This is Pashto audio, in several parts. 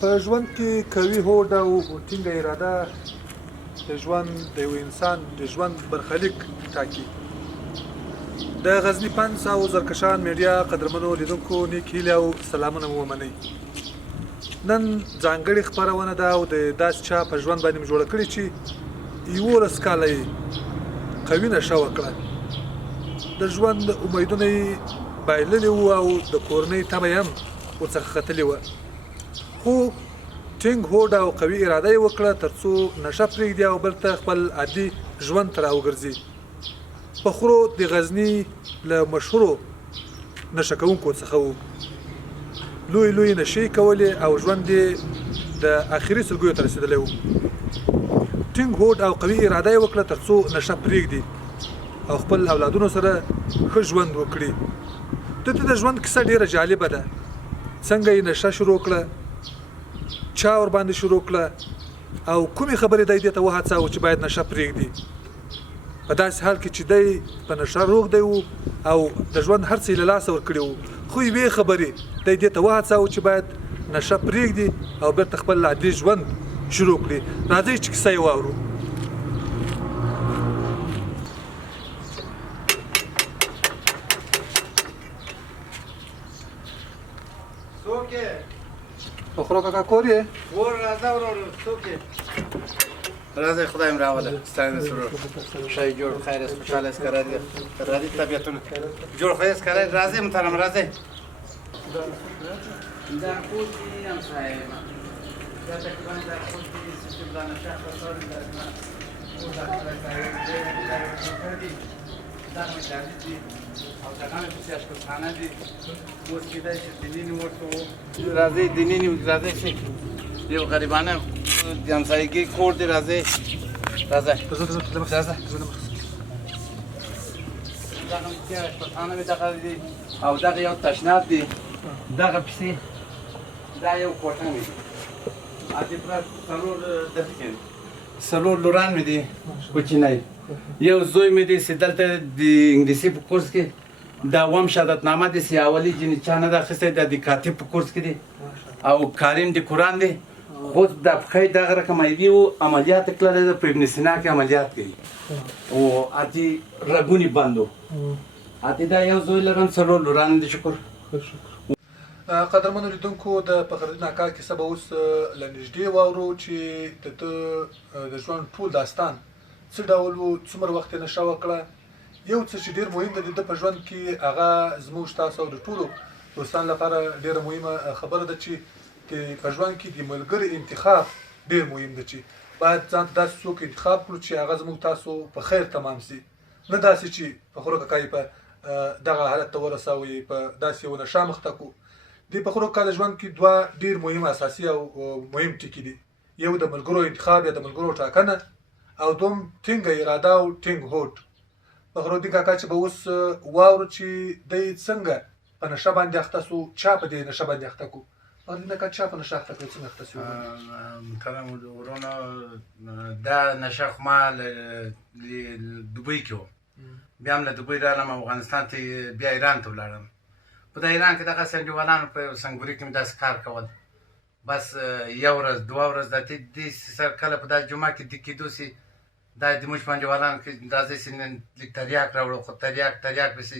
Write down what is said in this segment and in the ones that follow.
په ژوند کې قوي هوډ او ټینګه اراده د ژوند د یو انسان د ژوند برخلیک ټاکي. د غزني پنس او زرکشان میډیا قدرمنو لیدونکو نیک هیلې او سلامونه مو ومنئ. نن ځانګړې خپرونه ده او د داسې چا په ژوند باندې مې جوړه کړې چې 11 کاله یې قوي نشه وکړه. د ژوند امیدونه یې بایللي وو او د کورنۍ تمه یې هم ورڅخه ختلې وه، خو ټینګ هوډ او قوي اراده یې وکړه تر څو نشه پرېږدي او بل ته خپل عادي ژوند ته راوګرځي. په خورو د غزني له مشهورو نشه کوونکو څخه وو. لوی نشې کولې او ژوند یې د آخري سلګیو ته رسېدلی وو. ټینګ هوډ او قوي اراده یې وکړه تر څو نشه پرېږدي او خپل اولادونو سره ښه ژوند وکړي. د ده د ژوند کیسه ډېره جالبه ده. څنګه یې نشه شروع کړه، چا ورباندې شروع کړه او کومې خبرې دی دې ته وهڅاوه چې باید نشه پرېږدي. په داسې حال کې چې دی په نشه روغ دی و او د ژوند هر څه یې له لاسه ورکړي وو، خو یوې خبرې دی دې ته وهڅاوه چې باید نشه پرېږدي او بېرته خپل عادي ژوند شروع کړي. راځئ چې کیسه یې واورو. بخورو کاکا کور یې؟ کور راځه ورور، څوک یې؟ راځئ خدایم راوله، ستاینس ورور. ښایي جوړ خیر یاست، خوشحاله یاست که راځي طبیعتونه جوړ خو یاست که راځئ محترم راځئ. دا کور کې همسایه یم، دا تقریبا دا کور کې سیستم دا نشه خلاصول دا کور دا خلک دي دا مې جالب دي او دغه مې پسې اشپزخانه دي. اوس کېدای شي دیني ورته و راځئ دیني راځئ چې یو غریبانه د همسایګۍ کور دی. راځئ راځه راځه. دغه مې اشپزخانه مې دغه دي او دغه یو تشناب دی، دغه پسې دا یو کوټه مې دي پوره څلور لوران مې دي کوچنی. یو زوی مې دی چې دلته د انګلیسي په کورس کې دا اووم شهادتنامه دي چې اولي جنې چا نه ده اخیستی، دا د کاتب په کورس کې دی او کاریم د قرآن دی. خو د پښې دغه رقم ایبي و عملیات یې کړلی ده، په ابن سینا کې عملیات کوي او اتې رګونې بند و. اتې دا یو زوی لرم، څلور لوران دي. شکر. قدرمنو لیدونکو د فخرالدین اکا کیسه به اوس له نږدې واورو چې د ده د ژوند ټول داستان څه ډول و، څومره وخت یې نشه وکړه. یو څه چې ډېر مهم دی د ده په ژوند کې، هغه زموږ تاسو او د ټولو دوستانو لپاره ډېره مهمه خبره ده چې په ژوند کې د ملګري انتخاب ډېر مهم دی، چې باید ځان ته داسې څوک انتخاب کړو چې هغه زموږ تاسو په خیر تمام شي، نه داسې چې فخرو کاکا یې په دغه حالت ته ورساوه، یې په داسې یو نشه مخته کړو. د فخرو کاکا د ژوند کې دوه ډېر مهم اساسي او مهم ټکي دي. یو د ملګرو انتخاب یا د ملګرو ټاکنه او دوم ټینګه اراده او ټینګ هوډ. فخرالدین کاکا چې به اوس واورو چې دی څنګه په نشه باندې اخته سو، چا په دې نشه باندې اخته کړو. فخرالدین کاکا چا په نشه اخته کړو، څنګه اخته سو؟ محترم ورونو، دا نشه خو ما دوبۍ کې وم، بیا هم له دوبۍ راغلم افغانستان ته، بیا ایران ته ولاړم. په دا ایران کې دغه سنجوالانو په سنګوري کې مې داسې کار کول، بس یو ورځ دوه ورځ د دې سر کله په دا جمعه کې د کېدو سي دا د موږ پنجوالانو کې راځئ چې نن لږ تریاک راوړو، خو تریاک پسې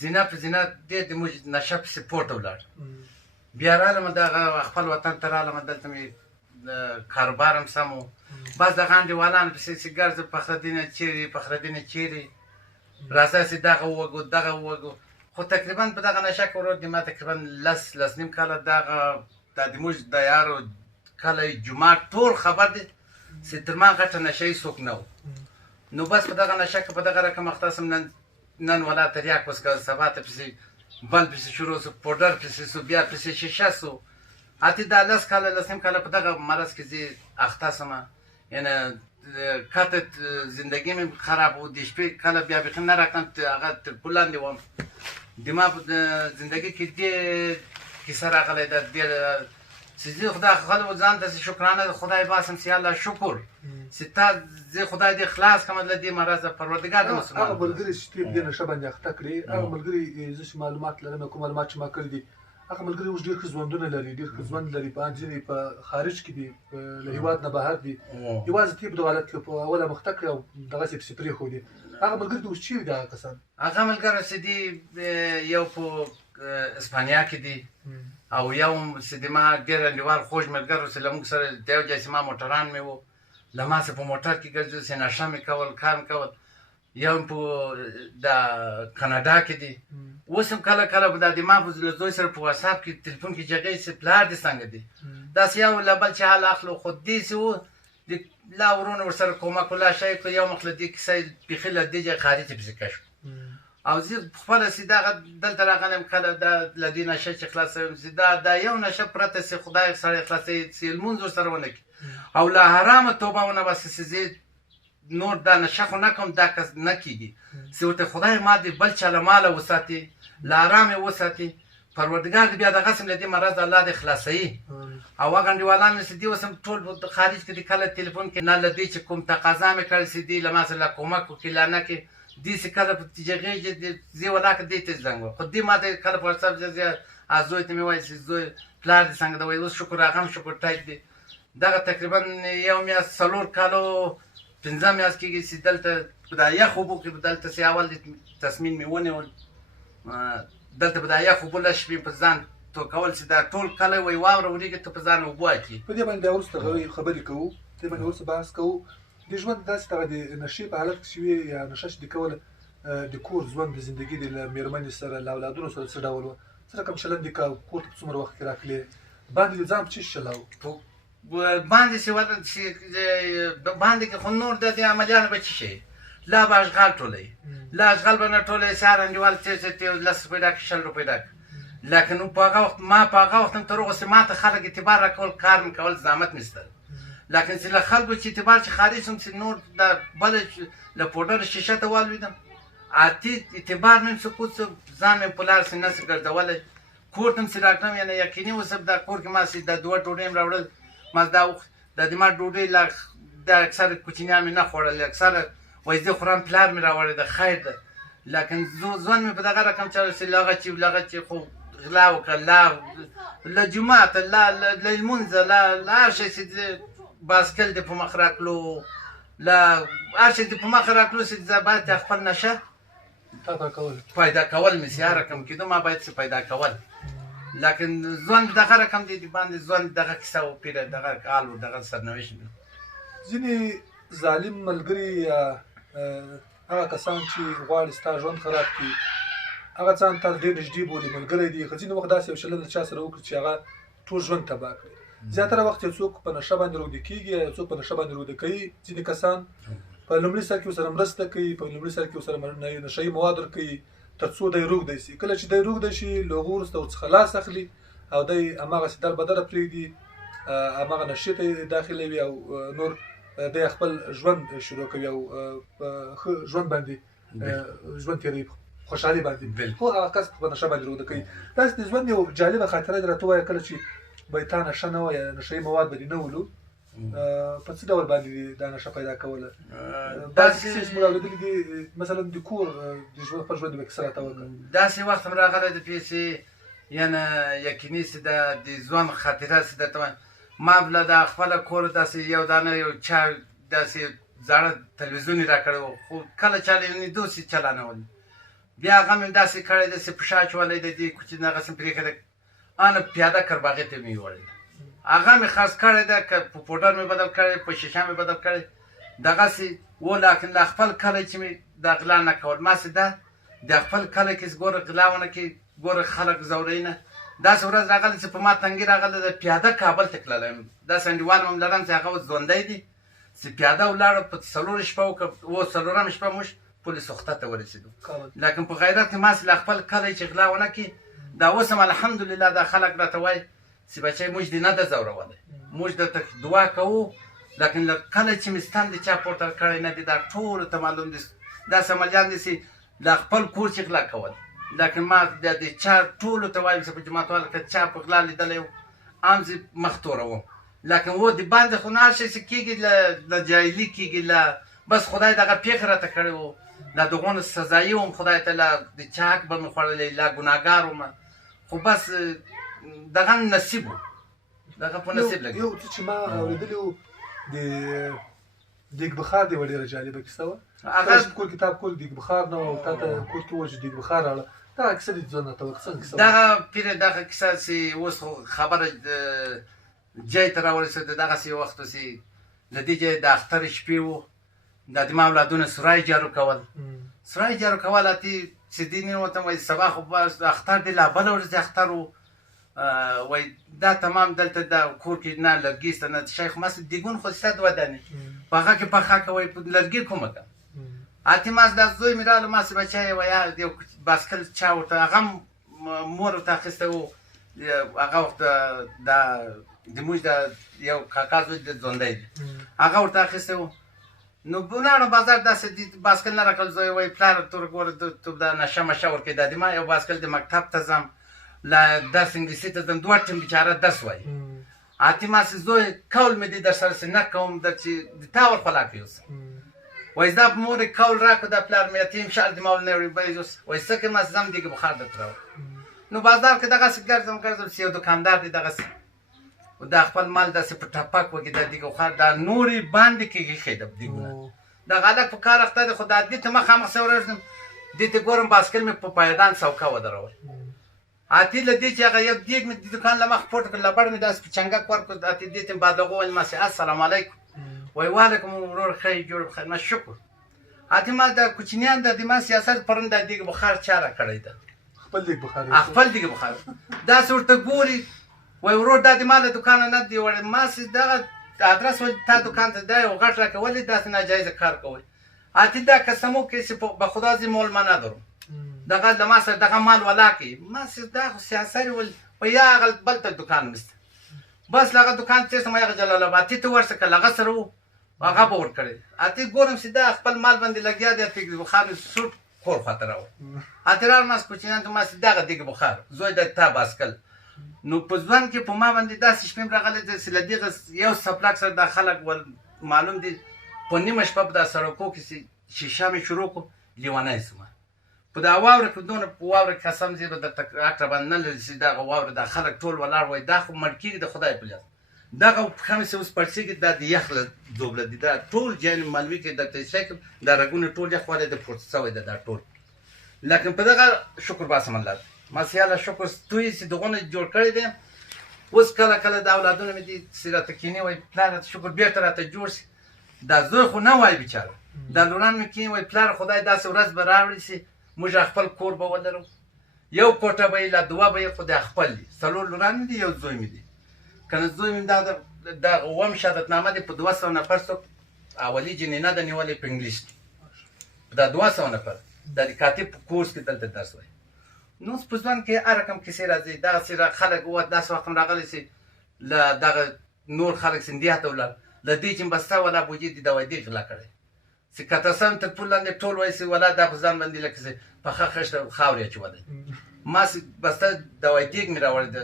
زینه په زینه دې د موږ نشه پسې پورته ولاړ. بیا رالم دغه خپل وطن ته رالم، دلته مې کاروبار هم سم و، بس دغه انډیوالانو پسې چې ګرځه فخرالدینه چیرې راځه چې دغه ووږو. خو تقریبا په دغه نشه کې ورور دي ما تقریبا لس نیم کاله دغه دا د موږ د یارو کله جومات ټول خبر دی چې تر ما غټه نشه یې څوک نه و. نو بس په دغه نشه کې په دغه رقم اخته سم. نن ولا تریاک وڅښل، سبا ته پسې بل پسې شروع سو، پوډر پسې سو، بیا پسې شیشه سو. اتې دا لس نیم کاله په دغه مرض کې زه اخته سمه، یعنې کاته زندګي مې خراب و. د شپې کله بیا بیخي نه راکړم، هغه تر پل لاندې وم. د ما په زندګي کې دې کیسه راغلی ده چې زه خدای خلکو ځان ته شکرانه خدای باسم چې الله شکر چې تا زه خدای دې خلاص کړم له دې مرضه، پروردګار دې مسلمان. هغه ملګري چې دې نشه باندې اخته کړې، هغه ملګري زه چې معلومات لرم، کوم معلومات چې ما کړي دي، هغه ملګري اوس ډېر ښه ژوندونه لري، ډېر ښه ژوند لري، ځینې په خارج کې دي، له هېواد نه بهر دي، یوازې طب دولت کې په اوله مخته کړې او دغسې پسې پرېښودې. هغه ملګري دي اوس چیرې دي هغه کسان؟ هغه ملګري چې دي یو په اسپانیا کې دي او یو چې د ما ډېر انډیوال خوږ ملګري چې له موږ سره د یو ځای چې ما موټران مې وو، له ما سره په موټر کې ګرځېدو چې نشه مې کول، کار مې کول. یو په د کاناډا کې دي. اوس هم کله کله به د ما له زوی سره په واتساپ کې تلیفون کې جګړې چې پلار دې څنګه دي، داسې یو له بل چې حال اخلو. خو داسې وو لا ورونه ورسره کومک ولا شی کړو. یو مخ له دې کیسه بیخي له دې ځای خارج پسې کشف او زه خپله چې دغه دلته راغلم کله له دې نشه چې خلاصوم چې دا یو نشه پرته چې خدای سره خلاصوي چې لمونځ ورسره ونه کړي او له حرامه توبه ونه باسي چې زه نور دا نشه خو نه کوم، دا کس نه کېږي چې ورته خدای ما دې بل چا له ماله وساتي، له حرامې وساتي. پروردګار دې بیا دغسې له دې مرض الله دې خلاصوي. او هغه انډیوالان مې چې دي اوس هم ټول په خارج کې دي، کله تلیفون کې نه له دې چې کوم تقاضا مې کړې چې دي له ما سره کومک وکړي لا نه کړي دې چې کله په جګړې زه ولاکه دې ته زنګ وه. خو دې ما ته کله په واتساپ زوی ته مې وایي چې زوی پلار دې څنګه ده، وایي اوس شکر هغه هم شکر ټایټ دی. دغه تقریبا یو میاشت 4 کالو 15 میاشت کېږي چې دلته په دا یخ اوبو کې دلته چې اول تصمیم مې ونیول دلته په دا یخ اوبو لږ شپې په ځان تو کول چې دا ټول کلی وایي واوره ورېږي ته په ځان اوبو اچوي. په دې باندې بیا وروسته خبرې کوو، دې باندې وروسته بحث کوو. د ژوند داسې دغه د نشې په حالت کې چې وي یا نشه چې دې کوله د کور ژوند د زندګي د له مېرمنې سره له اولادونو سره څه ډول وه؟ څه رقم چلند دې کوه؟ کور ته په څومره وخت کې راتلې؟ باندې دې ځان په څه چلاوه؟ باندې چې باندې کې خو نور د دې عملیانو به څه شي، لا به اشغال ټولوي، لا اشغال به نه ټولوي. سهار انډیوال ته 10 روپۍ ډاکړي 20 روپۍ ډاکړي. لیکن په هغه وخت ما په هغه وخت هم تر اوسه ما ته خلک اعتبار راکول، کار مې کول، زحمت مې ایستل. لیکن چې له خلکو چې اعتبار چې خارج شم چې نور د بله له پوډر شیشه ته والوېدم اتي اعتبار مې سکوت ځان مې په لار سې نسې ګرځولی. کور ته هم چې راکړم یعنې یقیني اوسم دا کور کې ما چې دا 2 ډوډۍ هم راوړل ما دا د ما ډوډۍ لا د اکثر کوچنیان مې نه خوړل، اکثره وایي زه خورم پلار مې راوړی ده خیر ده. لیکن ځوان مې په دغه رقم چلو چې لغه چې خو غلا وکړه، له جوماته له لمونځه له هر شی چې باسکل دې په مخ راکړلو، له هر شی دې په مخ راکړلو چې زه باید خپل نشه پیدا کول مې چې هر رقم کېدو ما باید څه پیدا کول. لیکن ځوان دغه رقم دی باندې ځوان دغه کیسه وپیره دغه حال و دغه سرنوشت. ځینې ظالم ملګري یا هغه کسان چې غواړي ستا ژوند خراب کړي هغه ځان ته ډېر نږدې بولي ملګری دي، خو ځینې وخت داسې یو چلند له چا سره وکړي چې هغه ټول ژوند تباه کړي. زیاتره وخت یو څوک په نشه باندې روږدي کېږي، یو څوک په نشه باندې روږدي کوي. ځینې کسان په لومړي سر کې ورسره مرسته کوي، په لومړي سر کې ورسره نشهیي مواد ورکوي تر څو دی روږدی شي. کله چې دی روږدی شي له هغو وروسته ورڅخه لاس اخلي او دی هماغسې دربدره پرېږدي، هماغه نشې ته داخلوي او نور دی خپل ژوند شروع کوي او په ښه ژوند باندې ژوند تېروي، خوشحالي باندې. خو هغه کس په نشه باندې روږده کوي. داسې د ژوند یو جالبه خاطره دې راته ووایه کله چې به تا نشه نه وه یا نشهیي مواد به دې نه ولو په څه ډول باندې دا نشه پیدا کوله؟ بعضې کیسې چې موږ اورېدلي دي مثلا د کور د ژوند خپل ژوند یې به کیسه راته وکړه. داسې وخت هم راغلی د پیسې یعنې یقیني چې د ژوند خاطره چې درته وایم ما له د خپله کور داسې یو دانه یو چا داسې زاړه تلویزیون یې راکړی و، خو کله چا لیدو چې چلانولي بیا هغه مې داسې کړی دی چې په شا اچولی دی دې کوچني هغسې مې پرېښی دی انه پیاده کرباغې ته مې یوړی دی. هغه مې خاص کړی دی که په پوډر مې بدل کړی په شیشه مې بدل کړی دغسې و. لیکن له خپل کلی چې مې د غلا نه کول ما چې ده د خپل کلی کې ګوره غلا ونه کړي، ګوره خلک ځوروي نه. داسې ورځ راغلی چې په ما تنګي راغلی د پیاده کابل ته تللی یم. داسې انډیوال هم لرم چې هغه اوس ژوندی دی چې پیاده ولاړو په 4 شپه وکړه و 4مه شپه موږ پل سخته ته ورسېدو. لیکن په غیرت کې ما چې له خپل کلی چې غلا ونه کړي دا اوس هم الحمدلله دا خلک راته وایي چې بچی موږ دې نه ده ځورولی، موږ درته دعا کوو. لیکن کله چې مې ستن د چا پورته کړی نه دی دا ټولو ته معلوم دي داسې عملیان دي چې له خپل کور چې غلا کول. لیکن ما د چا ټولو ته وایم چې په جومات والا که چا په غلا لیدلی و هم زه مخ توروم. لیکن و د باندې خو نه هر شی چې کېږي له جاهلي کېږي، له بس خدای دغه پېښه راته کړې وو له دغو نه سزایي وم، خدای ته له د چا حق به مې خوړلی له ګناهګار وم. خو بس دغه نصیب و دغه په نصیب لګي. یو څه چې ما اورېدلی و د دیګ بخار دی ډېره جالبه کیسه وه. هغه کور کتاب کول دیګ بخار نه و، تا ته کور کې وویل چې دیګ بخار راوړه. دغه کیسه دې ځان راته وکړه، څنګه کیسه وه؟ دغه پیر دغه کیسه چې اوس خبره جای ته راورسېده، دغسې یو وخت چې له دې ځایه د اختر شپې وو، د ما اولادونه سرای جارو کول. سرای جارو کول اتې چې دې نن ورته وایي سبا خو بس اختر دی، لا بله ورځ اختر و. وایي دا تمام دلته دا کور کې نه لرګي شته نه شیخ ماسې دیګون خو 100 ودانې په هغه کې پخه کوئ، په لرګي کومه کړم. اتې ماس دا زوی مې راغله، ماسې بچی وایه یو باسکل چا ورته هغه هم مور ورته اخیستی و. هغه وخت دا د موږ د یو کاکا زوی د ژوندی دی، هغه ورته اخیستی و. نو ولاړم بازار، داسې باسکل نه راکړل. زوی وایي پلاره ته ګوره ته دا نشه مشه ورکوې، دا د ما یو باسکل د مکتب ته ځم، له درس انګلیسي ته ځم، 2 ټیم بیچاره درس وایي. اتې ماسې زوی کول مې دی در سره چې نه کوم در چې د تا ورخلاف یې اوس. وایي دا مور یې کول راکړو، دا پلار مې یتیم شال د ما ونه وړي اوس. وایي څه کوې ماسې ځم دیګ بخار درته راوړم. نو بازار کې دغسې ګرځم چې یو دوکاندار دی دغسې دا خپل مال داسې په ټپک وکړي، دا دیګ بخار دا نورې باندې کې ایښی ده دیګونه. دغه هلک په کار اخته دی، خو دا دې ته مخامخ سه ورځم، دې ته ګورم باسکل مې په پایدان څوکه ودرول. اتې له دې چې هغه یو دیګ مې د دوکان له مخې پورته کړ، لبړ مې داسې په چنګک ورکړ. اتې دې ته مې بعد هغه وویل ماسې السلام علیکم. وایي وعلیکم ورور ښه یې جوړ بخیر، ما شکر. اتې ما دا کوچنیان د ما سیاست پرون دا دیګ بخار چا راکړی ده؟ خپل دیګ بخار. خپل دیګ بخار داسې ورته ګوري. وایي ورور دا د ما له دوکانه نه دی وړی. ماسې دغه ادرس ولې تا دوکان ته دا یو غټ راکړه، ولې داسې ناجایزه کار کوئ؟ اتې دا قسم وکړئ چې به خدا زی مول ما ندارم، دغه له ما سره دغه مال ولا کړي. ماسې دا خو سیاسر ول یا هغه بل ته دوکان مسته، بس له هغه دوکان تېر شم، هغه جلال آباد ته ورشه که له هغه سره و هغه به ورکړی. اتې ګورم چې دا خپل مال باندې لګیا دی. اتې بخار مې سوټ کور خواته راوړ. اتې راغلم ماسې کوچنیانو ته ماسې دغه دیګ بخار زوی د تا باسکل. نو په ځوان کې په ما باندې داسې شپې م راغلی دی چې له دغه یو څپلک سره دا خلک ول معلوم دي. په نیمه شپه په دا سړکو کې چې شیشه مې شروع کړو، لیونی شوم. په دا واوره کې دونه په واوره کې قسم زه به درته عقله باندې نه لري چې دغه واوره دا خلک ټول ولاړ وایي دا خو مړ کېږي د خدای په لیاس. دغه پښه مې چې اوس پړسېږي دا د یخ له دوبله دي، دا ټول جین ملوي کې درته شی کړم، دا رګونه ټول یخ والی د پورته شوی ده دا ټول. لیکن په دغه شکر باسم الله ماسې الله شکر توی چې دغونه جوړ کړی دی. اوس کله کله د اولادونه مې دي چې راته کیني وایي پلاره شکر بېرته راته جوړ شي. دا زوی خو نه وایي بیچاره، دا لوران مې کیني وایي پلاره خدای داسې ورځ به راوړي چې موږ خپل کور به ولرو، یو کوټه به یې لا دوه به یې خو دا خپل دي. 4 لوران مې دي، یو زوی مې دي. که نه زوی مې دا اووم شهادتنامه دی په 200 نفر څوک اولي جنینه ده نیولې په انګلیش کې، دا 200 نفر دا د کاتب په کورس کې دلته درس وایي. نو اوس په ځوان کې هر رقم کیسې راځي. دغسې خلک داسې وخت هم راغلی چې له دغه نور خلک سیندیا ته ولاړ، له دې چې بسته ولا بوجي دي دا وایي دې غلا کړی چې کتسم تر پل لاندې ټول وایي چې ولا دا په ځان باندې لکه چې پخه خښته خاورې اچولی. ما چې بسته دا وایي دیګ مې راوړی ده،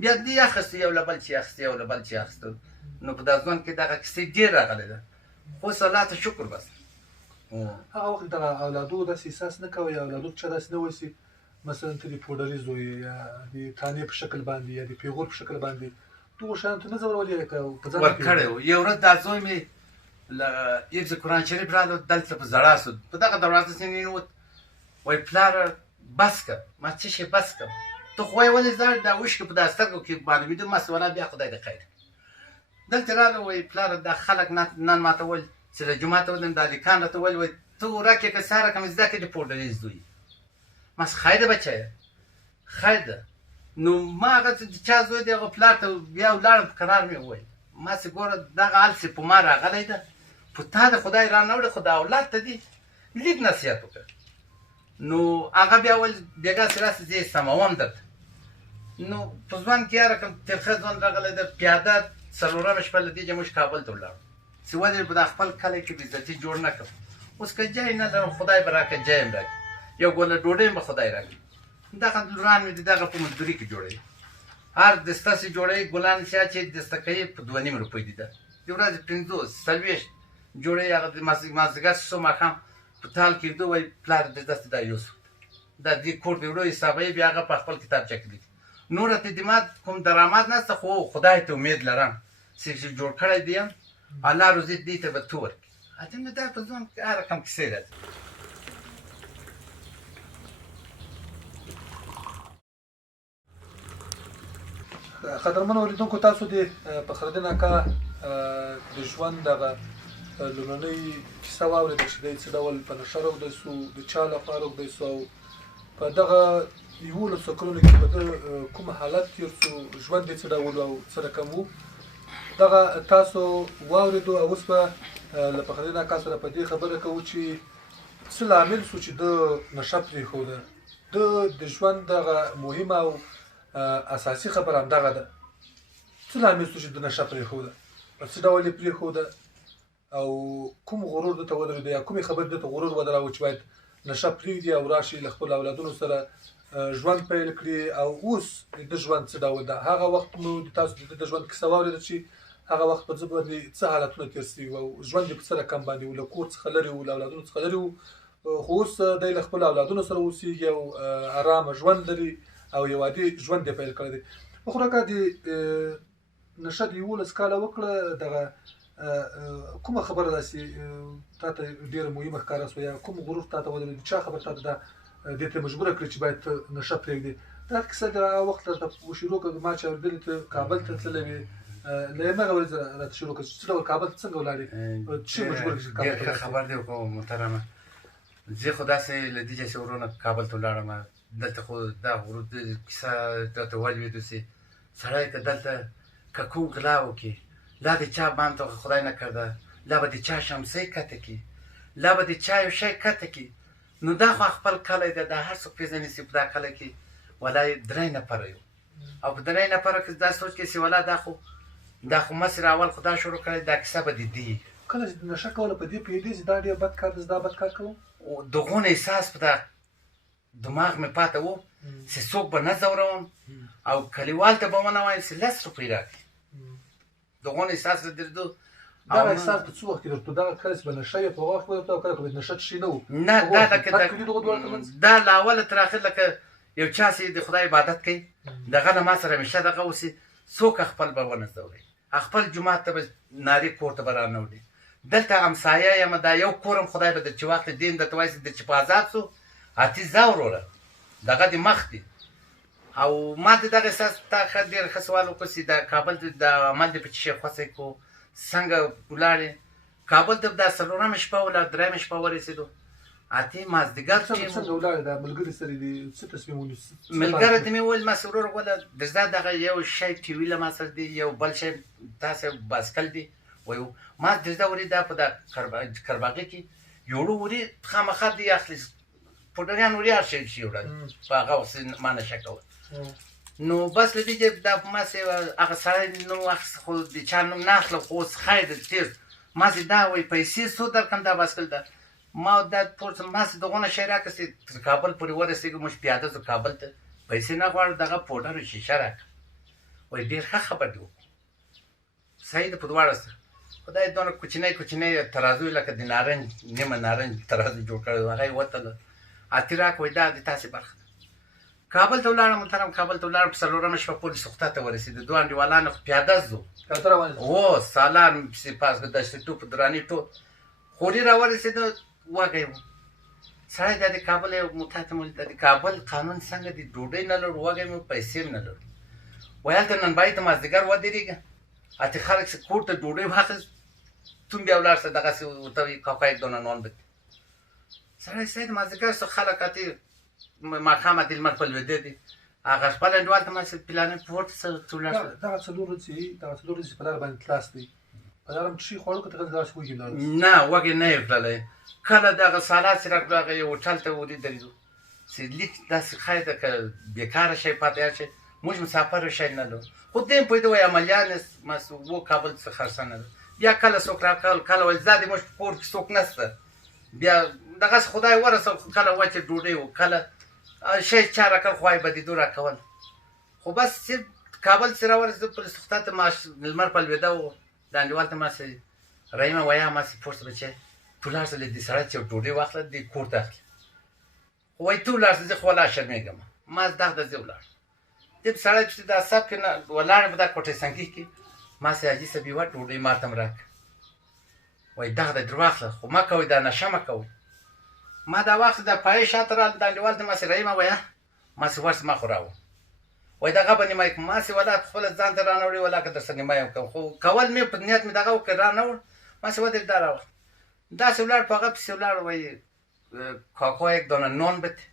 بیا دې اخیستو یو له بل چې اخیستو یو له بل چې اخیستو. نو په دا ځوان کې دغه کیسې ډېر راغلی ده، خو الله ته شکر. بس هغه وخت دغه اولادو داسې احساس نه کوئ، اولادو چا داسې نه وایي چې مثلا ته د پوډري زوی یا د تانې په شکل باندې یا د پیغور په شکل باندې دغو شیانو ته نه ځورولې که په ځان ورکړی و. یو ورځ دا زوی مې له حفظ قرآن شریف راغلو، دلته په زړه سو، په دغه دروازه څخه ننوت. وایي پلاره بس کړه. ما څه شی بس کړم؟ ته خو وایي ولې ځاړې دا اوښکې په دا سترګو کې معلومېده. ماسې ولا بیا خدای د خیر. دلته راغله وایي پلاره دا خلک نن ماته ویل چې له جوماته ودرېم، دا لیکان راته ویل وایي ته ورک یې که سهار کم زده کړې د پوډري زوی. ماسې خیر ده بچیه خیر ده. نو ما هغه چا زوی دی هغه پلار ته بیا ولاړم، په قرار مې وویل ماسې ګوره دغه حال چې په ما راغلی ده، په تا د خدای را نه وړي، خو د اولاد ته دي لږ نصیحت وکړه. نو هغه بیا ویل بېګا چې راسې زه یې سموم درته. نو په ځوان کې هر رقم ترخه ځوان راغلی ده. پیاده 4مه شپه له دې چې موږ کابل ته ولاړو چې ولې به دا خپل کلی کې بېعزتي جوړ نه کړم. اوس که جای نه لرم خدای به راکړه، جای هم راکړي، یو ګوله ډوډۍ به خدای راکړي. دغه لوران مې دي دغه په مزدوري کې جوړوي، هر دسته چې جوړوي ګلان چې اچوي دسته کوي په 2.5 روپۍ دي. ده د ورځې 50 جوړوي. هغه د مازدیګر څو ماښام په تال کې کېږدو وایي پلار د داسې دا یوسف د دې کور د وړو حسابه بیا هغه په خپل کتابچه کې لیکي. نور تقدیمات کوم درآمد نشته، خو خدای ته امید لرم چې جوړ کړی دی یم، الله روزي دې ته به تو ورکړي. اته نو دا په ځوان کې هر رقم کیسې راځي. قدرمنو اوریدونکو، تاسو د فخرالدین اکا د ژوند دغه لومړنۍ کیسه واورېده چې دی څه ډول په نشه روږدی سو، د چا لخوا روږدی سو، او په دغه 11 کلونو کې به ده کوم حالت تېر سو، ژوند یې څه ډول او څه رقم و. دغه تاسو واورېدو. او اوس به له فخرالدین اکا سره په دې خبره کوو چې څه لامل سو چې ده نشه پرېښوده. ده د ژوند دغه مهمه او اساسي خبره همدغه ده، څه لامل سو چې د نشه پرېښوده، په څه ډول یې پرېښوده، او کوم غرور دته ودرېده، یا کومې خبرې دته غرور ودراوه چې باید نشه پرېږدي او راشي له خپلو اولادونو سره ژوند پیل کړي. او اوس د ده ژوند څه ډول ده. هغه وخت مو تاسو د ده د ژوند کیسه واورېده چې هغه وخت په ځه باندې څه حالتونه تېر سوي وو، او ژوند یې په څه رقم باندې و، له کور څخه لرې و، له اولادونو څخه لرې و، خو اوس دی له خپلو اولادونو سره اوسېږي او ارامه ژوند لري او یو عادي ژوند یې پیل کړی دی. خو راکه د نشه د 11 کاله وکړه، دغه کومه خبره داسې تا ته ډېره مهمه ښکاره سوه، یا کوم غرور تا ته ودرېد، چا خبر تا ته دا دې ته مجبوره کړې چې باید ته نشه پرېږدې؟ دا کیسه د هغه وخت راته شروع کړه، ما چې اورېدلې ته کابل ته تللی وې، له همغه ورځې راته شروع کړه چې څه ډول کابل ته څنګه ولاړې، څه مجبوره کړې کابل ته؟ خبر دی وکړو محترمه، زه خو داسې له دې چې ورونه کابل ته ولاړم، دلته خو دا غرور کیسه راته ولوېدو چې سړی که دلته که کوم غلا وکړي، لا د چا بام ته خدای نه کرده، لا به د چا شمسی کته کړي، لا به د چا یو شی کته کړي، نو دا خو خپل کلی دی، دا هر څوک پېژني چې په دا کلی کې ولای 3 نفره یو، او په 3 نفره کې دا سوچ کې چې ولا دا خو مصر اول خو دا شروع کړی، دا کیسه به د دې کله چې نشه کوله په دې پوهېدې چې دا ډېر بد کار دی، دا بد کار کوم؟ دغونه احساس په دماغ مې پاته و چې څوک به نه ځوروم، او کلیوال ته به ونه وایم چې 10 روپۍ راکړي. دغونه احساس درېدو. دا احساس په څه وخت کې درته؟ دغه کله چې به نشه یې په وخت کې درته، او کله به نشه څښي نه و؟ نه، دا له اوله تر اخر لکه یو چا چې د خدای عبادت کوي، دغه نه ما سره همیشه دغه اوسي، څوک خپل به ونه ځوروي، خپل جومات ته به نارې کور ته به رانه وړي. دلته همسایه یم، دا یو کورم خدای به در چې وخت دین درته وایي چې په آزاد سو اتې ځه وروره، دغه دې مخ دي. او ما د دغه احساس تا ډېر ښه سوال وکړو چې د کابل د عمل دې په چې شی خوښی کړو، څنګه ولاړې کابل ته؟ دا 4مه شپه ولا 3مه شپه ورسېدو، اتې مازدیګر څنګه ولاړې؟ دا ملګري سره دې څه تصمیم ونیسه؟ ملګري ته مې وویل ما ورور وله درځه دغه یو شی ټي وي له ما سره دی، یو بل شی داسې باسکل دی، وایو ما درځه ورې دا په دا کرباغې کې یوړو ورې خامخا دی اخلي پوډریان ورې هر شی شي وړه په هغه وخت ما نشه کول. نو بس له دې چې دا ما سې هغه سړی نو خو د چا نوم نه اخلم، خو اوس ښایي د تېر ما سې دا وایي پیسې څو درکړم دا باسکل ده، ما دا پورته ما سې دغونه شی راکړه چې تر کابل پورې ورسېږو، موږ پیاده ځو کابل ته، پیسې نه غواړو، دغه پوډر شیشه راکړه. وایي ډېر ښه خبر دی، صحیح ده په دواړه سره. خدای دونه کوچنی ترازو لکه د نارنج نیمه نارنج ترازو جوړ کړی، هغه یې وتله اتې راکړه، وایي دا د تاسې برخه ده. کابل ته ولاړم محترم، کابل ته ولاړم، په 4مه شپه پورې سوخته ته ورسېدو، دوه انډیوالان خو پیاده ځو، او سالار پسې پاس دشت ټوپ دراني ټول خوري را ورسېدو، وږی وم. سړی دا د کابل یو موټا ته مې ویل د کابل قانون څنګه دی، ډوډۍ نه لرو، وږی مې، پیسې هم نه لرو. وایي هلته ننبایي ته مازدیګر ودرېږه، اتې خلک چې کور ته ډوډۍ واخیست، تون بیا ولاړ شه دغسې ورته وایي کاکا یک دانه نان بده. سړی صحیح د مازدیګر څه خلک اتې ماښام اتې لمر په لوېدې دي، هغه خپل انډیوال ته ما چې پلانې پورته څه ولاړ شه. دغه 4 ورځې په لاره باندې تلاس دی، په لاره هم څښي خواړو که ته داسې وږي ولاړ؟ نه، وږی نه یې تللی. کله دغه سالار چې راکړو هغه یو هوټل ته ودرېدو چې لیک داسې ښایي ده که بېکاره شی پاتې شي، موږ مسافر شی نه لرو، خو دې هم پوهېده وایي عملیان است و کابل څخه خرڅه نه ده. بیا کله څوک راکړل، کله وایي زادې موږ په کور کې څوک نشته، بیا دغسې خدای ورسول، کله وچه ډوډۍ و، کله شی چا راکړل، خو وایي بدېدو راکول. خو بس چې کابل چې راورسېدو پولې سوخته ته ما لمر په لوېده و، د انډیوال ته ما چې رحیمه وایه ما چې پورته بچی تو لاړ شه له دې سړی چې ډوډۍ واخله دې کور ته اخلي. خو وایي ته ولاړ شه زه خو ولاړ شرمېږم ما دغه ته زه ولاړ دې سړی پسې دا سب کې نه ولاړ په دا کوټې سنګي کې ما سې حاجي صاحب یوه ډوډۍ ما ته هم راکړه وایي دغه دی در واخله خو مه کوئ دا نشه مه کوئ ما دا واخله دا پایې شاته راله دا انډیوال ته ما سې رحیمه وایه ما سې ورسې ما خو راوړه وایي دغه به نیمه ما سې ولا خپله ځان ته رانه وړې ولا که در سره نیمه یم کوم خو کول مې په نیت مې دغه وکړ رانه وړ ما سې ودرېد دا راوړه داسې ولاړ په هغه پسې ولاړ وایي کاکا یک دانه نان بده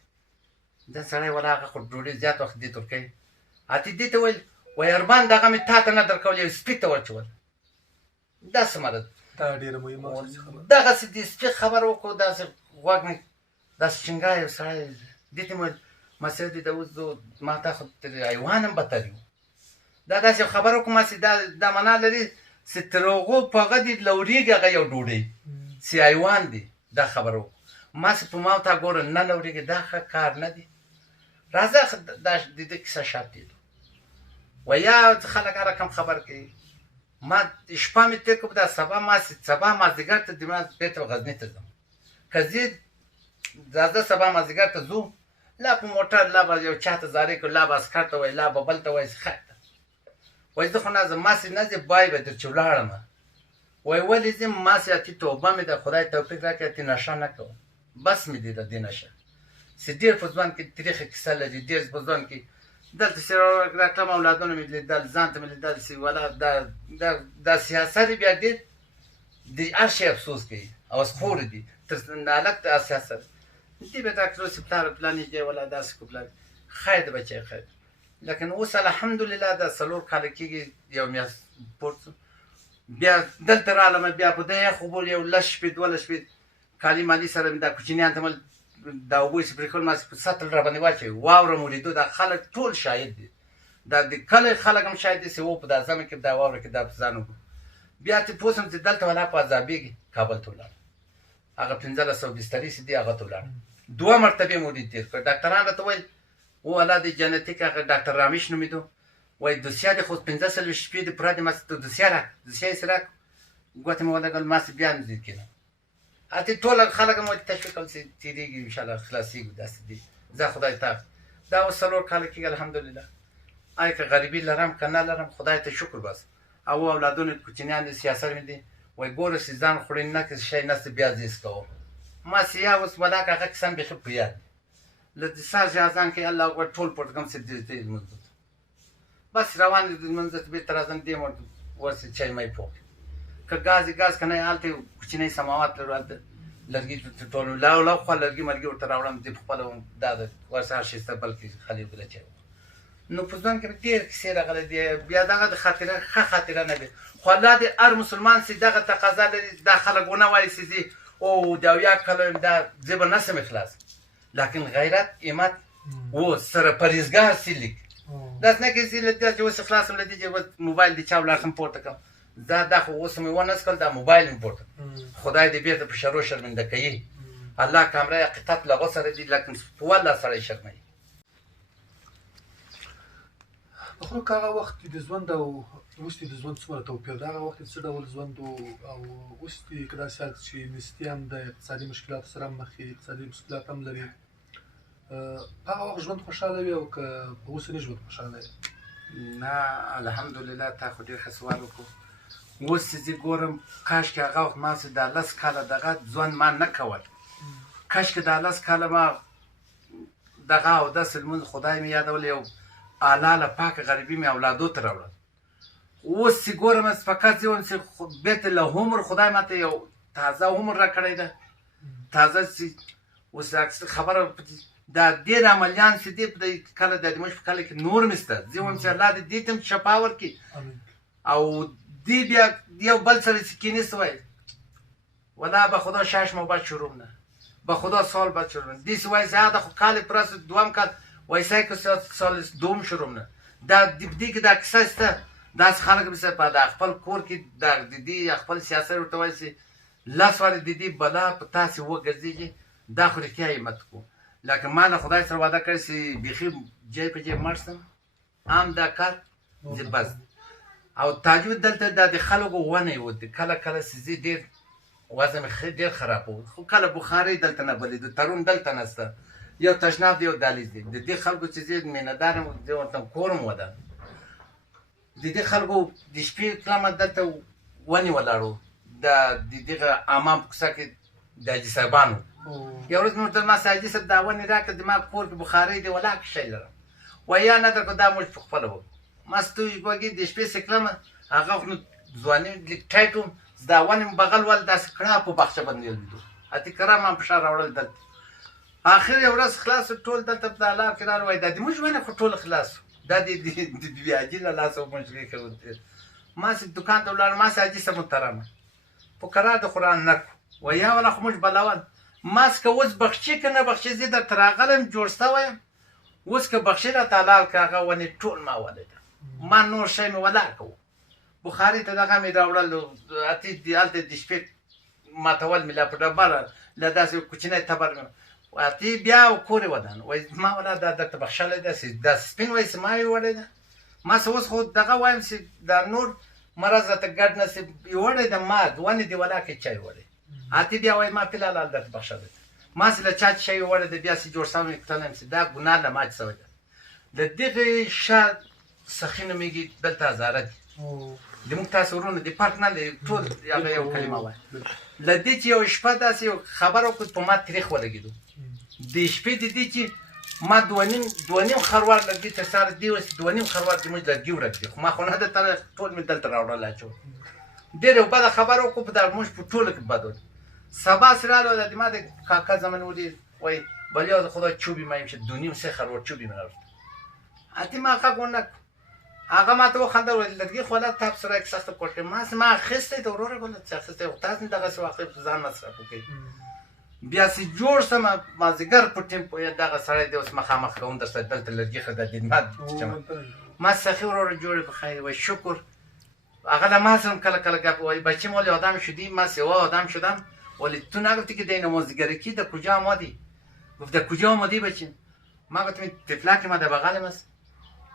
دا سړی ولا هغه خو ډوډۍ زیات وخت دې ته ورکوي اتې دې ته ویل وایي ارمان دغه مې تا ته نه درکول یو سپي ته واچول دا څه مدد دا ډېره مهمه خبره دغسې دې سپي خبره وکړو داسې غوږ مې داسې چنګا یو سړی دې ته مې ویل ما سره دې ته اوس ما تا خو تر حیوان هم بدتر یو دا داسې خبره وکړو ما چې دا معنا لري چې تر هغو په هغه دې لورېږي هغه یو ډوډۍ چې حیوان دی دا خبره وکړو ما چې په ما تا ګوره نه لورېږي دا ښه کار نه دی راځه دا د دې کیسه شاته دی وایي یا خلک هر رقم خبر کوي ما شپه مې تېر کړه دا سبا مازدیګر ته د ما بېرته غزني ته ځم که ځې راځه سبا مازدیګر ته ځو لا په موټر لا به یو چا ته زارۍ کړو لا به عسکر ته وایي لا به بل ته وایي خیر وایي زه خو نه ځم ما سې نه ځې بای به در چې ولاړم وایي ولې ځم ما سې اتې توبه مې د خدای توفیق راکړې اتې نشه نه کوم بس مې دی د دې نشه چې ډېر په ځوان کې تریخه کیسه لري ډېر په ځوان کې دلته چې راکړم اولادونه مې لیدل ځان ته مې لیدل چې ولا دا سیاست بیا ډېر د هر شي افسوس کوي او خور دي تر هلک د سیاست دې به ډاکټر صاحب پلار پلانې دی ولا داسې کو پلان خیر د بچی خیر لیکن اوس الحمدلله دا څلور کاله کېږي یو میاشت پورته بیا دلته رالم بیا په دې خو بول یو لس شپې دوه لس شپې کالي مالي سره مې دا کوچنیان ته مل دا اوبه چې پرې کول ما په سطل را باندې واچوي واوره مو لیدو دا خلک ټول شاهد دي دا د کلی خلک هم شاهد دي چې و په دا زمه کې دا واوره کې دا په ځان وګورو بیا ته پوه شم چې دلته ولا په عذابېږي کابل ته ولاړم هغه 1500 بسترې چې دي هغه ته ولاړم دوه مرتبې مو دې تېر کړ ډاکټران راته ویل و الله د جنتیک هغه ډاکټر رامیش نومېدو وایي دوسیه دې خو 15 شپې دې پوره دې ما ته دوسیه راکړه دوسیه یې راکړه ګوتې مې ولګول ما بیا نه دې کېنه اتې ټول خلک مو تشویق کول چې تېرېږي انشاءالله خلاصېږو داسې دي زه خدای ته دا اوس څلور کاله کېږي الحمدلله آی که غریبي لرم که نه لرم خدای ته شکر بس او اولادونه کوچنیان دي سیاست مې دي وایي ګوره چې ځان خورې نه که شی نسته بیا زیست کوم ما چې یا اوس ولاکه هغه کیسه مې بیخي په یاد له د سهار چې اذان کوي الله اکبر ټول پورته کوم چې دې لمونځ بس روان دي لمونځ ته بېرته راځم دې ورسې چای مای پوخ که ګاز که نه هلته کوچنی سماوات لرو هلته لرګي ټول لا خوا لرګي مرګي ورته راوړم دې په خپله دا د ورسه هر شي سته بلکې خالي بله چای نو په ځوان کې مې ډېر کیسې راغلی دي بیا دغه د خاطره ښه خاطره نه دی خو الله دې هر مسلمان چې دغه تقاضا لري دا خلک ونه وایي چې زه او د اویا کلو یم دا زه به نسم خلاص لکن غیرت همت و سره پرهیزګار سلیک داسې نه کې چې له دې چې اوس خلاصم له دې چې اوس موبایل دې چا ولاړ پورته کړم دا خو اوس مې ونه څکل دا موبایل مې پورته خدای دې بیرته په شر و شرمنده کوي الله کامره حقیقت له هغو سره دي لیکن په والله سړی شرموي خو که هغه وخت د ژوند او وروسته د ژوند څومره توپیر د هغه وخت څه ډول ژوند او وروسته که داسې حالت چې نسبتي هم د اقتصادي مشکلاتو سره هم مخ وي اقتصادي مشکلات هم لري هغه وخت ژوند خوشحاله وي او که په اوسني ژوند خوشحاله وي نه الحمدلله تا خو ډېر ښه سوال وکړو اوس چې زه ګورم کاشکې هغه وخت ما چې دا 10 کاله دغه ژوند ما نه کول کاشکې دا 10 کاله ما دغه اودس لمونځ خدای مې یادول یو اعلی له پاکه غریبي مې اولادو ته راوړل اوس چې ګورم فقط زه وایم چې بېرته له عمر خدای ماته یو تازه عمر راکړی ده تازه چې اوس خبره دا ډېر عملیان چې دي کله د دمشق په کله کې نور مې شته زه وایم چې الله دې ته هم شفا ورکړي او دی بیا یو بل سره چې کینې سوی ولا به خدا شش ماه بعد شروع نه به خدا سال بعد شروع نه دی سوی زیاده خو کال پرس دوم کال وای سای که سال دوم شروع نه دا دی کې دا کیسه سته داسې خلک به په د خپل کور کې د دې خپل سیاست ورته وایي چې لاس وارې د دې بلا په تاسې وګرځېږي دا خو رښتیا همت کو لکه ما نه خدای سره وعده کړې چې بیخي جای په جای مړ شم هم دا کار زه بس او تاجود دلته د خلکو ونه و کله کله چې ډېر وزن مې ډېر خراب و خو کله بخاري دلته نه بلېدو ترون دلته نسته یو تشناب دی یو دهلیز دی د دې خلکو چې زه مینهدار یم زه ورته کور هم ودان د دې خلکو د شپې کلمه دلته ونې ولاړو د دغه امام په کوڅه کې د حاجي صاحبانو یو ورځ مې ورته ما حاجي صاحب دا ونې راکړه د ما کور کې بخارۍ دی ولاکه شی لرم وایي یا نه درکړه دا موږ په خپله وکړو ما ستوي وږي د شپې سکلمه هغه خو ځواني لږ ټایټ وم دا ونې مې بغل ول داسې کړه په باغچه باندې یې لیدو اتې کرا ما په شا راوړل دلته اخر یو ورځ خلاص ټول دلته په لار کې راغلل وایي دا د موږ ونه خو ټول خلاص دا د بیاجي له لاسه مشري کوي ما سي دکان ته ولاړ ما سي حاجي صاحب محترمه په قرار د قرآن نک ویا ولا خو موږ بلاول ما سکه اوس بخشي که نه بخشي زه درته راغلم جوړ سوی یم اوس که بخشي راته حلال که هغه ونې ټول ما ولیده ما نور شی مې ولاړ کوو بخاري ته دغه مې راوړل اتې هلته د شپې ماتول مې لا په ډبره له داسې کوچنی تبر مې اتې بیا کور یې ودان وایي ما ولا دا درته بخښلی داسې دا سپین وایي چې ما یې وړی ده ما سه اوس خو دغه وایم چې دا نور مرض راته ګډ نه سي وړی ده ما ونې دې ولاکې چا یې وړی اتې بیا وایي ما فلحال درته بخښلی ده ما چې له چا چې شی وړی ده بیا چې جوړ سوی مې کتلی یم چې دا ګناه له ما چې سوی ده د دغې شا سخي نومېږي دلته هزاره دي زموږ تاسې ورونه د فرق نه لري ټول هغه یو کلمه وایي له دې چې یو شپه داسې یو خبره وکړو په ما تریخ ولګېدو د شپې د دې چې ما دوه نیم خروار لرګي تر سره دی اوس دوه نیم خروار زموږ لرګي ورکړي خو ما خو نه درته ټول مې دلته راوړل اچول ډېره یو بده خبره وکړو په موږ په ټوله کې بد ول سبا چې راغلو د ما د کاکا زمن ولید وایي بلیا د خدای چوبی ما یمشه دو نیم سه خروار چوبی مې راوړل اتې ما هغه ګونه هغه ما ته وخندل ویل لرګي خو لا تاپ سره یک سخته کوټه ما اخیستی ته وروره ګونه چې اخیستی خو تاسو دغسې واقع په ځان مصرف وکړئ بیا چې جوړ سم مازدیګر په ټیم په دغه سړی دی اوس مخامخ کوم درته دلته لرګي ښه د خدمت ما سخي وروره جوړې په خیر وای شکر هغه له ما سره کله کله گپ وای بچه مال آدم شدی ما سوا آدم شدم ولی تو نگفتی که دین مازدیگرکی در کجا آمدی گفت در کجا آمدی بچه ما گفتم تفلک ما در بغلم است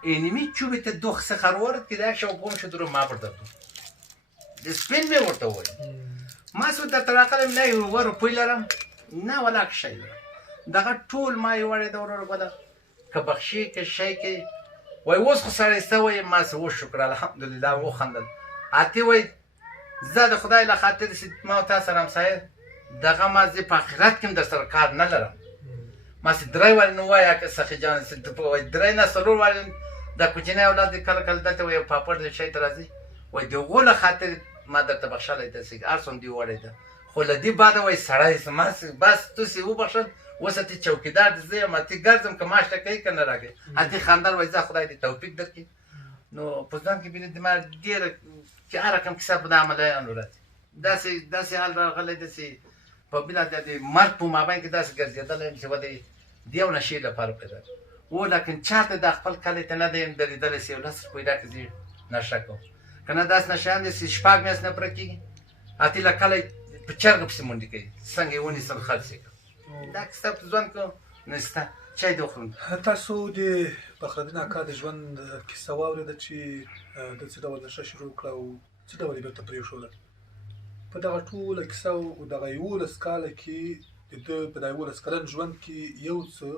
اینمی چوبی ته دو خسه خروارد که در شو گم شد رو ما برده بود سپین می ورته وای ما سو در تراقلم نه یو ورو پویلرم نه ولا شي دغه ټول ما یې وړې د ورور غوډه که بخشي که شي کې وای اوس خو سره استوي ما سه و شکر الحمدلله و خندل اته وای زه د خدای له خاطر چې ما تاسو سره همسایه دغه ما زه په آخرت کې در سره کار نه لرم ما سه درای ول نو وای که سخی جان سه ته وای درای نه سرور ول د کوچنی اولاد کله کله دلته وای پاپړ شي ترازي وای دغه له خاطر ما درته بخښلای ته سي ارسون دی وړې ده خو له دې بعده وای سړی سما بس تو سي وبخښل اوس ته چوکیدار دې زه ما ته ګرځم که ماشته کوي که نه راګي اته خاندار وای زه خدای دې توفیق درکړي نو په ځان کې بینه د ما ډېر چې هر رقم کیسه په عمله انورات داسې حال راغلی داسې په بلا د مرګ په مابین کې داسې ګرځېدلی چې ودې د یو نشې لپاره پیدا و لیکن چاته د خپل کلی ته نه دی درېدلی چې یو لس پیدا کړي زه نشه کوم که نه داسې نشیان دي چې شپږ میاشتې نه پوره کېږي اتې له کلی په چرګ پسې منډې کوي څنګه یې ونیسل خرڅ یې کړ دا کیسه په ژوند کې نشته چای دې وخورم تاسو د فخرالدین اکا د ژوند کیسه واورېده چې د څه ډول نشه شروع کړه او څه ډول یې بېرته پرېښوده په دغه ټوله کیسه او دغه 11 کاله کې د ده په دا 11 کلن ژوند کې یو څه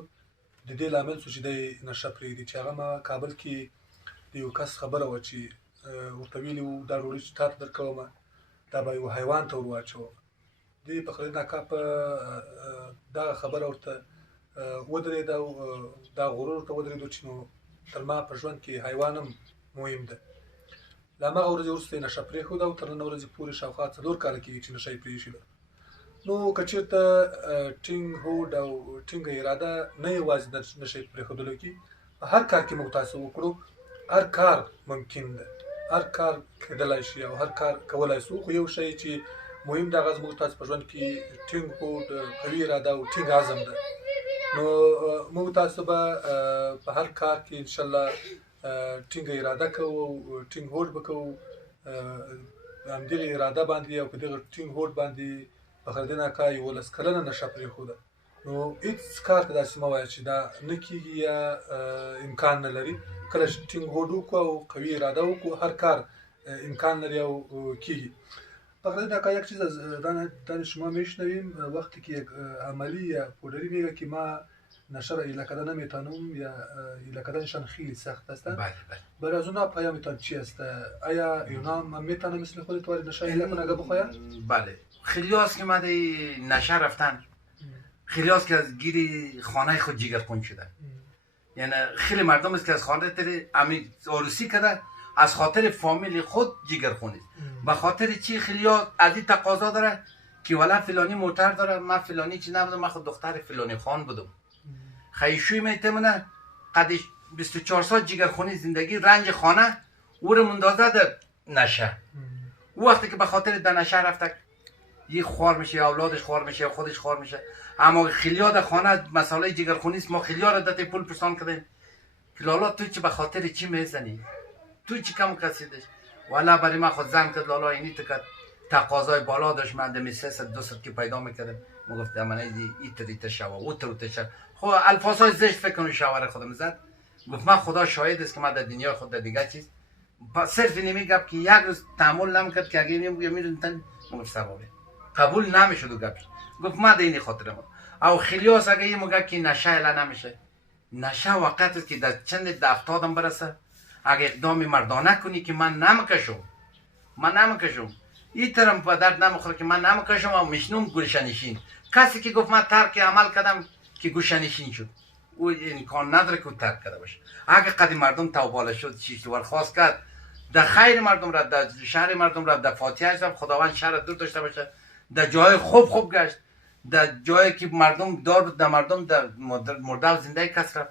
د دې لامل شو چې دی نشه پرېږدي چې هغه ما کابل کې د یو کس خبره وه چې ورته ویلي وو دا ډوډۍ چې تا ته درکومه دا به یو حیوان ته ور واچوم دې فخرالدین اکا په دغه خبره ورته ودرېده او دا غرور ورته ودرېدو چې نو تر ما په ژوند کې حیوان هم مهم ده له همغه ورځې وروسته یې نشه پرېښوده او تر نن ورځې پورې شاوخوا 4 کاله کېږي چې نشه یې پرېښوده نو که چېرته ټینګ هوډ او ټینګه اراده نه یوازې د نشه پرېښودلو کې په هر کار کې موږ تاسو وکړو هر کار ممکن ده هر کار کېدلی شي او هر کار کولی شو خو یو شی چې مهم دغه زموږ تاسو په ژوند کې ټینګ هوډ قوي اراده او ټینګ عزم ده نو موږ تاسو به په هر کار کې انشاءالله ټینګه اراده کوو او ټینګ هوډ به کوو همدغې اراده باندې او په دغه ټینګ هوډ باندې فخرالدین اکا 11 کلنه نشه پرېښوده نو هېڅ کار ته داسې مه وایه چې دا نه کېږي یا امکان نه لري کله چې ټینګ هوډ وکړو او قوي اراده وکړو هر کار امکان لري او کېږي فخرالدین اکا یک چیز دان شما میشنویم وقتی که یک عملی یا پودری میگه که ما نشه را ایله کردن میتانم یا ایله کردنشان خیلی سخت است. بله بله. برای از اونا پیامتان چی است؟ آیا اینا هم میتونن مثل خودت وارد نشه ایله کنه اگه بخواین؟ بله. خیلی هاست که مده نشه رفتن، خیلی هاست که از گیری خانه خود جگرخون شدن. یعنی خیلی مردم است که از خاطر امی عروسی کرده، از خاطر فامیل خود جگرخون است. به خاطر چی خیلی ها از این تقاضا داره که والا فلانی موتر داره، من فلانی چی نبودم، من خود دختر فلانی خان بودم. خیشوی میتمونه قدش 24 ساعت جگرخونی زندگی رنج خانه او رو مندازه در نشه. او وقتی که به خاطر در نشه رفته یه خوار میشه، یا اولادش خوار میشه، یا خودش خوار میشه. اما خیلی ها در خانه مسئله جگرخونی است. ما خیلی ها رو دت پول پرسان کردیم که لالا تو چی به خاطر چی میزنی؟ تو چی کم کسیدش؟ والا برای من خود زن کرد لالا اینی تو که تقاضای بالا داشت، من دمی 300 که پیدا میکردم. ما گفتم من ایت شوا او تر شوا. خب الفاظای زشت فکر کنم شوهر خودم زد. گفت من خدا شاهد است که من در دنیا خود در دیگه چیز صرف نمیگم که یک روز تحمل نمیکرد که اگه میرون گفت ثوابه قبول نمیشد و گپش. گفت من در این خاطر ما او خیلی هاست اگه این موقع که نشه الا نمیشه. نشه وقت است که در چند دفتادم برسه اگه اقدامی مردانه کنی که من نمیکشم این طرم به درد نمیخوره که من نمیکشم و میشنم گوشنشین. کسی که گفت من ترک عمل کردم که گوشنشین شد او امکان نداره که ترک کرده باشه. اگه قدی مردم توباله شد چیش ورخواست کرد در خیر مردم را، در شهر مردم را، در فاتحه شد خداوند شهر دور داشته باشه، در جای خوب گشت، در جایی که مردم دار بود، در مردم در مرده و زنده کس رفت.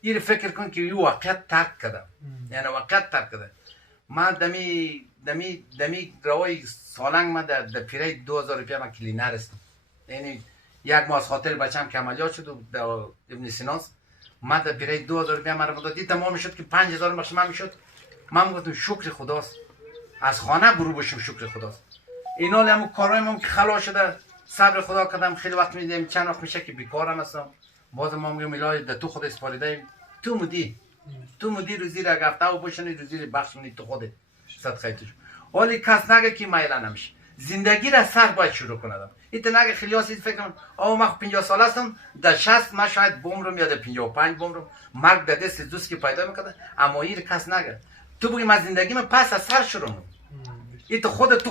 این فکر کن که یه واقعیت ترک کردم. یعنی واقعیت ترک کردم. من دمی روای سالنگ من در پیره 2000 روپیه من کلینر هستم. یعنی یک ماه از خاطر بچم که عملیات شد در ابن سیناس، من در پیره 2000 روپیه من رو دادی تمام شد که 5000 بخش من میشد. من گفتم شکر خداست، از خانه برو باشم شکر خداست. اینا همون کارهای من که خلاص شده صبر خدا کردم. خیلی وقت میدیم چند وقت میشه که بیکارم هستم. باز ما میگم الهی در تو خود اسپاریده تو مدی رو زیر گفته و باشنی رو زیر بخش منی تو خودت صدقه توش. ولی کس نگه که میلا نمیشه. زندگی را سر باید شروع کنم. ایت نگه خیلی هاست فکر کنم من 50 سال هستم، در 60 من شاید بمرم یا در 55 بمرم. مرگ در دست دوست که پیدا میکنه. اما این کس نگه تو بگی من زندگی من پس از سر شروع کنم. ایت خودت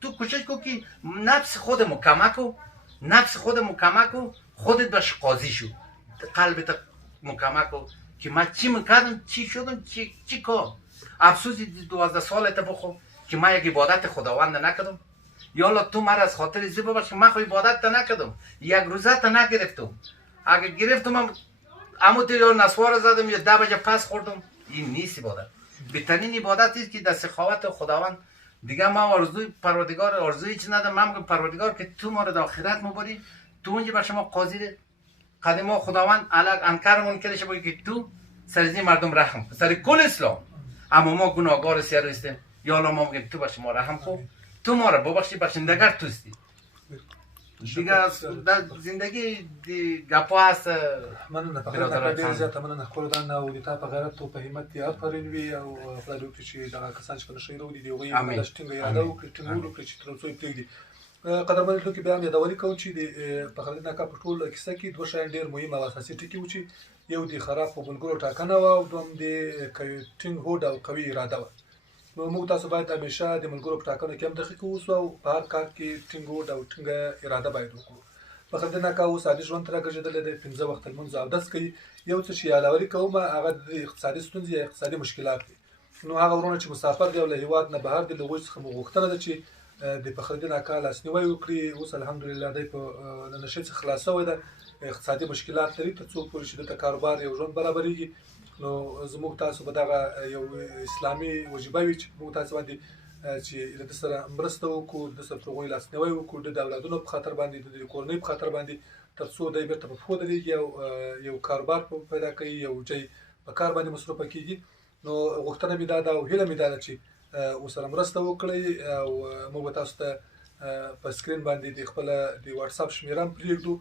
تو کوشش کن که نفس خود مکمل کو، خودت باش قاضی شو، قلبت مکمل کو که من چی میکردم، چی شدم، چی کار. افسوس 12 سالت بخو که من یک عبادت خداوند نکردم. یا تو مرا از خاطر زیبا باش که من خو عبادت نکردم، یک روزه تا نگرفتم. اگه گرفتم اما تو یا نسوار زدم یا 10 بجه پس خوردم. این نیست عبادت. بهترین عبادت است که در سخاوت خداوند دیگه ما آرزوی چی ندارم. من میگم پروردگار که تو ما رو در آخرت مبری، تو اونجا بر شما قاضی قدیم خداوند الگ انکرمون کردش بگی که تو سرزی مردم رحم سر کل اسلام. اما ما گناهگار سیار هستیم. یا الله ما میگیم تو بر ما رحم کن، تو ما رو ببخشی، بخشندگر توستی. دیگه در زندگی گپا هست. مننه په خبره ډېر زیاته مننه خو دا نه ودی تا په غیرت او په همت یې آفرین وي او خدای دې وکړي چې دغه کسان چې په نشي وروړي دي هغوی د ټینګه یاد وکړي ټینګ وکړي چې تر څو یې پرېږدي. قدرمن لیدونکي بیا هم یادولي کوو چې د فخرالدین اکا په ټول کیسه کې دوه شیان ډېر مهم او اساسي ټکي وو چې یو د خراب په ملګرو ټاکنه وه او دویم د ټینګ هوډ او قوي اراده وه. نو موږ تاسو باید همیشه د ملګرو په ټاکنو کې هم دقیق اوسو او په هر کار کې ټینګ هوډ او ټینګه اراده باید وکړو. فخرالدین اکا اوس عادي ژوند ته راګرځېدلی دی، 15 وخته لمونځ اودس کوي. یو څه چې یادولي کوم هغه د اقتصادي ستونزې یا اقتصادي مشکلات دي. نو هغه ورونه چې مسافر دی او له هېواد نه بهر دي له هغوی څخه مو غوښتنه ده چې د فخرالدین اکا لاسنیوی وکړي. اوس الحمدلله دی په له نشې څخه خلاص شوی ده، اقتصادي مشکلات لري، تر څو پورې چې دلته کاروبار یو ژوند برابرېږي. نو زموږ تاسو به دغه یو اسلامي وجیبه وي چې موږ تاسو باندې چې له ده سره مرسته وکړو، د سره هغوی لاسنیوی وکړو، د اولادونو په خاطر باندې، د کورنۍ په خاطر باندې، تر څو دی بېرته په پښو درېږي او یو کاروبار پیدا کوي، یو ځای په کار باندې مصروفه کېږي. نو غوښتنه مې دا ده او هیله مې دا ده چې ورسره مرسته وکړئ او موږ به تاسو ته په سکرین باندې د خپله د واټساپ شمېره هم پرېږدو.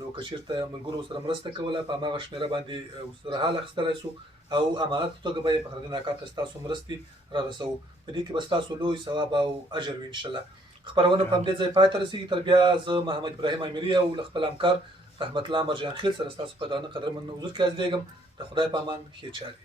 نو که چېرته ملګرو ورسره مرسته کوله په هماغه شمېره باندې ورسره حال اخیستلی سو او امانت په توګه به یې فخرالدین اکا ته ستاسو مرستې رارسوو. په دې کې به ستاسو لوی ثواب او اجر وي انشاءالله. خپرونه په همدې ځای پای ته رسېږي. تر بیا زه محمد ابراهیم امیري او له خپل همکار رحمت الله مرجان خیل سره ستاسو په درانه قدرمن حضور کې حاضرېږم. د خدای په امان ښې چارې.